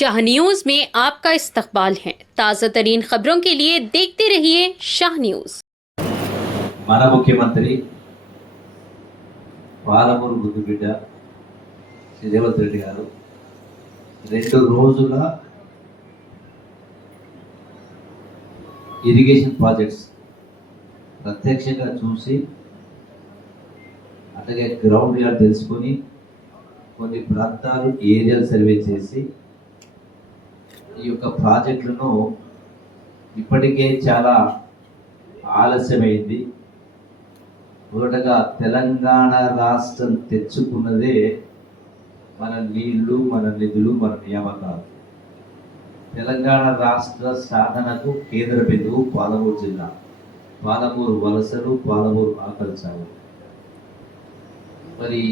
Shah news में आपका इस्तकबाल है। ताज़ा तरीन खबरों के लिए देखते रहिए शाह न्यूज। మన ముఖ్యమంత్రి పాలమూరు ముద్దుబిడ్డ శ్రీ రేవంత్ రెడ్డి గారు 2 రోజుల ఇరిగేషన్ ప్రాజెక్ట్స్ ప్రత్యక్షంగా చూసి అట్లాగే గ్రౌండ్ రియాలిటీ తెలుసుకొని కొన్ని ప్రాంతాలు ఏరియల్ సర్వే చేసి ఈ యొక్క ప్రాజెక్టులను ఇప్పటికే చాలా ఆలస్యమైంది. మొదటగా తెలంగాణ రాష్ట్రం తెచ్చుకున్నదే మన నీళ్లు, మన నిధులు, మన నియామకాలు. తెలంగాణ రాష్ట్ర సాధనకు కేంద్ర బిందువు పాలమూరు జిల్లా, పాలమూరు వలసలు, పాలమూరు ఆకలి చావు. మరి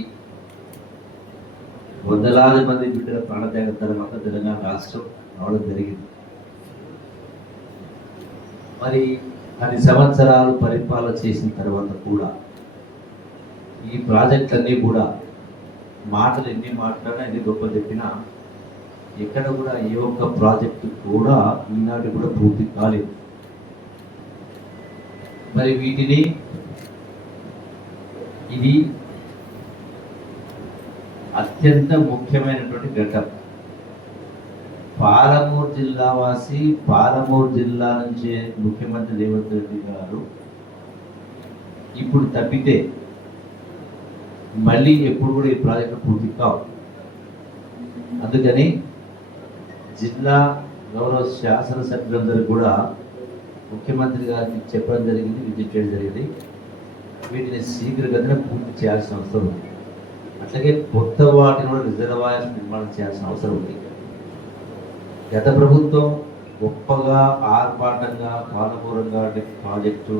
వందలాది మంది బిడ్డల ప్రాణత్యాగం తర్వాత తెలంగాణ రాష్ట్రం రావడం జరిగింది. మరి 10 సంవత్సరాలు పరిపాలన చేసిన తర్వాత కూడా ఈ ప్రాజెక్టులన్నీ కూడా మాటలు ఎన్ని మాట్లాడినా ఎన్ని గొప్ప చెప్పినా ఎక్కడ కూడా ఏ ఒక్క ప్రాజెక్టు కూడా ఈనాటి కూడా పూర్తి కాలేదు. మరి వీటిని ఇది అత్యంత ముఖ్యమైనటువంటి ఘట్టం. పాలమూరు జిల్లా వాసి, పాలమూరు జిల్లా నుంచే ముఖ్యమంత్రి రేవంత్ రెడ్డి గారు ఇప్పుడు తప్పితే మళ్ళీ ఎప్పుడు కూడా ఈ ప్రాజెక్టు పూర్తి కావు. అందుకని జిల్లా గౌరవ శాసనసభ్యులందరూ కూడా ముఖ్యమంత్రి గారికి చెప్పడం జరిగింది, విజిట్ చేయడం జరిగింది. వీటిని శీఘ్రగతిన పూర్తి చేయాల్సిన అవసరం ఉంది. అట్లాగే కొత్త వాటిని కూడా రిజర్వాయర్ నిర్మాణం చేయాల్సిన అవసరం ఉంది. గత ప్రభుత్వం గొప్పగా ఆర్భాటంగా పాలమూరంగా ప్రాజెక్టు